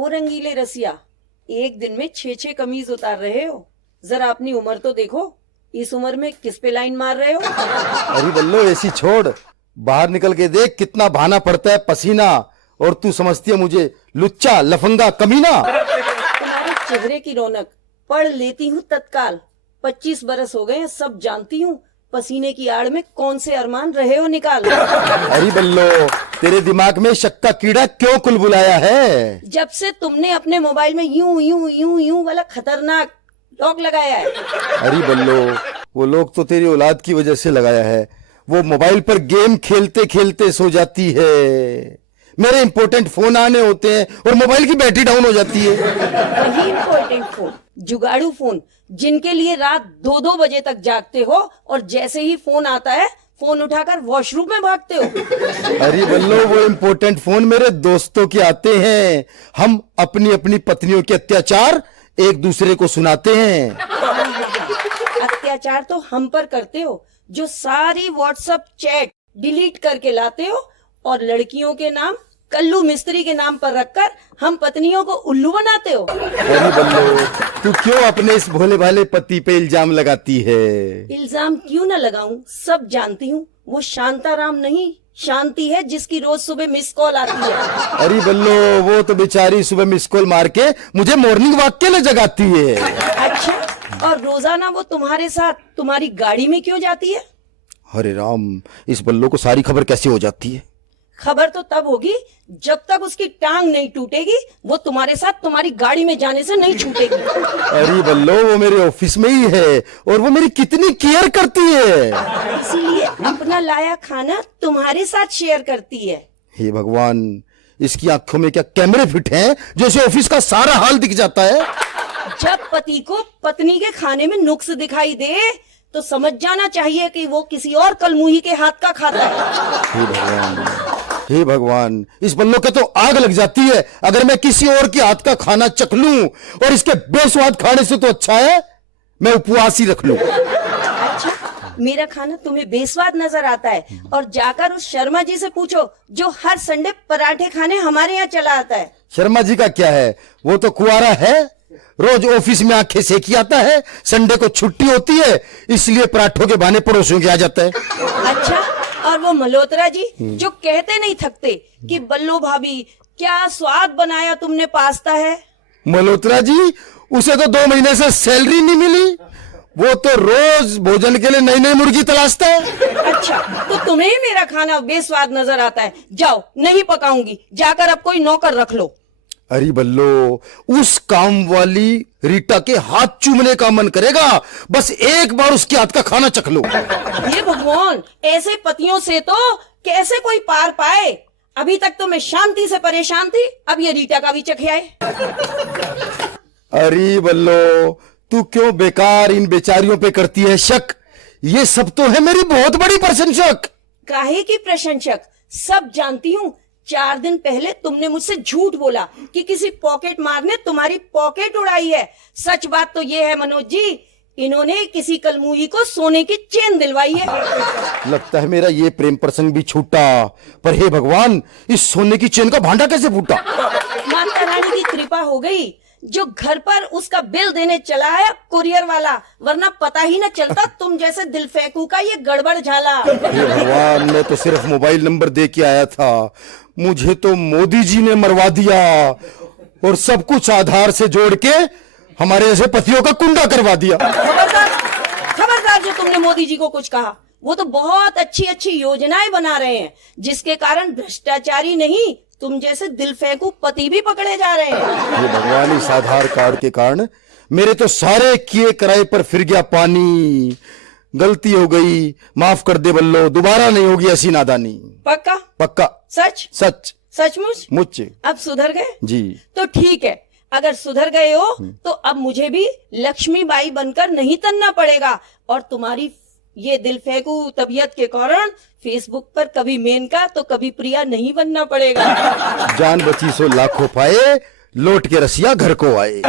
ओ रंगीले रसिया, एक दिन में 6-6 कमीज उतार रहे हो। जरा अपनी उम्र तो देखो, इस उम्र में किस पे लाइन मार रहे हो? अरे बल्लो ऐसी छोड़, बाहर निकल के देख कितना बहाना पड़ता है पसीना, और तू समझती है मुझे लुच्चा लफंगा कमीना। तुम्हारे चेहरे की रौनक पढ़ लेती हूँ तत्काल। 25 बरस हो गए हैं, सब जानती हूँ। पसीने की आड़ में कौन से अरमान रहे हो निकाल। अरे बल्लो, तेरे दिमाग में शक का कीड़ा क्यों कुलबुलाया है? जब से तुमने अपने मोबाइल में यूं यूं यूं यूं वाला खतरनाक लॉक लगाया है। अरे बल्लो, वो लोग तो तेरी औलाद की वजह से लगाया है। वो मोबाइल पर गेम खेलते खेलते सो जाती है। मेरे इंपॉर्टेंट फोन आने होते हैं और मोबाइल की बैटरी डाउन हो जाती है। वही इंपॉर्टेंट फोन, जुगाड़ू फोन, जिनके लिए रात 2-2 बजे तक जागते हो और जैसे ही फोन आता है फोन उठाकर वॉशरूम में भागते हो। अरे बल्लो, वो इम्पोर्टेंट फोन मेरे दोस्तों के आते हैं। हम अपनी अपनी पत्नियों के अत्याचार एक दूसरे को सुनाते हैं। अत्याचार तो हम पर करते हो, जो सारी व्हाट्सएप चैट डिलीट करके लाते हो और लड़कियों के नाम कल्लू मिस्त्री के नाम पर रखकर हम पत्नियों को उल्लू बनाते हो। अरे बल्लो, तू क्यों अपने इस भोले भाले पति पे इल्जाम लगाती है? इल्जाम क्यों न लगाऊं, सब जानती हूँ। वो शांताराम नहीं, शांति है, जिसकी रोज सुबह मिस कॉल आती है। अरे बल्लो, वो तो बेचारी सुबह मिस कॉल मार के मुझे मॉर्निंग वॉक के लिए जगाती है। अच्छा, और रोजाना वो तुम्हारे साथ तुम्हारी गाड़ी में क्यों जाती है? अरे राम, इस बल्लो को सारी खबर कैसे हो जाती है? खबर तो तब होगी जब तक उसकी टांग नहीं टूटेगी, वो तुम्हारे साथ तुम्हारी गाड़ी में जाने से नहीं छूटेगी। अरे बल्लो, वो मेरे ऑफिस में ही है और वो मेरी कितनी केयर करती है। इसीलिए अपना लाया खाना तुम्हारे साथ शेयर करती है। हे भगवान, इसकी आंखों में क्या कैमरे फिट हैं जो इसे ऑफिस का सारा हाल दिख जाता है? जब पति को पत्नी के खाने में नुक्स दिखाई दे तो समझ जाना चाहिए कि वो किसी और कलमुही के हाथ का खाता है। हे भगवान, हे भगवान, इस बल्लो के तो आग लग जाती है। अगर मैं किसी और के हाथ का खाना चख लूं और इसके बेस्वाद खाने से तो अच्छा है मैं उपवास ही रख लूं। अच्छा, मेरा खाना तुम्हें बेस्वाद नजर आता है और जाकर उस शर्मा जी से पूछो जो हर संडे पराठे खाने हमारे यहाँ चला आता है। शर्मा जी का क्या है, वो तो कुंवारा है, रोज ऑफिस में आंखें सेकी आता है। संडे को छुट्टी होती है, इसलिए पराठों के बहाने पड़ोसियों के आ जाता है। अच्छा, और वो मल्होत्रा जी जो कहते नहीं थकते कि बल्लो भाभी क्या स्वाद बनाया तुमने पास्ता है। मल्होत्रा जी, उसे तो 2 महीने से सैलरी नहीं मिली, वो तो रोज भोजन के लिए नई नई मुर्गी तलाशता है। अच्छा, तो तुम्हें ही मेरा खाना बेस्वाद नजर आता है। जाओ, नहीं पकाऊंगी, जाकर अब कोई नौकर रख लो। अरे बल्लो, उस काम वाली रीटा के हाथ चूमने का मन करेगा, बस एक बार उसके हाथ का खाना चख लो। ये भगवान, ऐसे पतियों से तो कैसे कोई पार पाए। अभी तक तो मैं शांति से परेशान थी, अब ये रीटा का भी चखे आए। अरे बल्लो, तू क्यों बेकार इन बेचारियों पे करती है शक? ये सब तो है मेरी बहुत बड़ी प्रशंसक। काहे की प्रशंसक, सब जानती हूँ। 4 दिन पहले तुमने मुझसे झूठ बोला कि किसी पॉकेट मार ने तुम्हारी पॉकेट उड़ाई है। सच बात तो ये है मनोज जी, इन्होंने किसी कलमुही को सोने की चेन दिलवाई है। लगता है मेरा ये प्रेम प्रसंग भी छूटा, पर हे भगवान, इस सोने की चेन का भांडा कैसे फूटा? माता रानी की कृपा हो गई, जो घर पर उसका बिल देने चला है कुरियर वाला, वरना पता ही न चलता तुम जैसे दिल फेंकू का ये गड़बड़ झाला। हे भगवान, मैं तो सिर्फ मोबाइल नंबर दे के आया था, मुझे तो मोदी जी ने मरवा दिया और सब कुछ आधार से जोड़ के हमारे जैसे पतियों का कुंडा करवा दिया। खबरदार, खबरदार, जो तुमने मोदी जी को कुछ कहा। वो तो बहुत अच्छी अच्छी योजनाएं बना रहे हैं, जिसके कारण भ्रष्टाचारी नहीं, तुम जैसे दिल फेंकू पति भी पकड़े जा रहे हैं। ये भगवान, इस आधार कार्ड के कारण मेरे तो सारे किए कराए पर फिर गया पानी। गलती हो गई, माफ कर दे बल्लो, दोबारा नहीं होगी ऐसी नादानी। पक्का? पक्का, सच? सच, सचमुच? मुझे अब सुधर गए? जी। तो ठीक है, अगर सुधर गए हो तो अब मुझे भी लक्ष्मीबाई बनकर नहीं तनना पड़ेगा और तुम्हारी ये दिल फेंकू तबीयत के कारण फेसबुक पर कभी मेनका तो कभी प्रिया नहीं बनना पड़ेगा। जान बची सो लाखों पाए, लौट के रसिया घर को आए।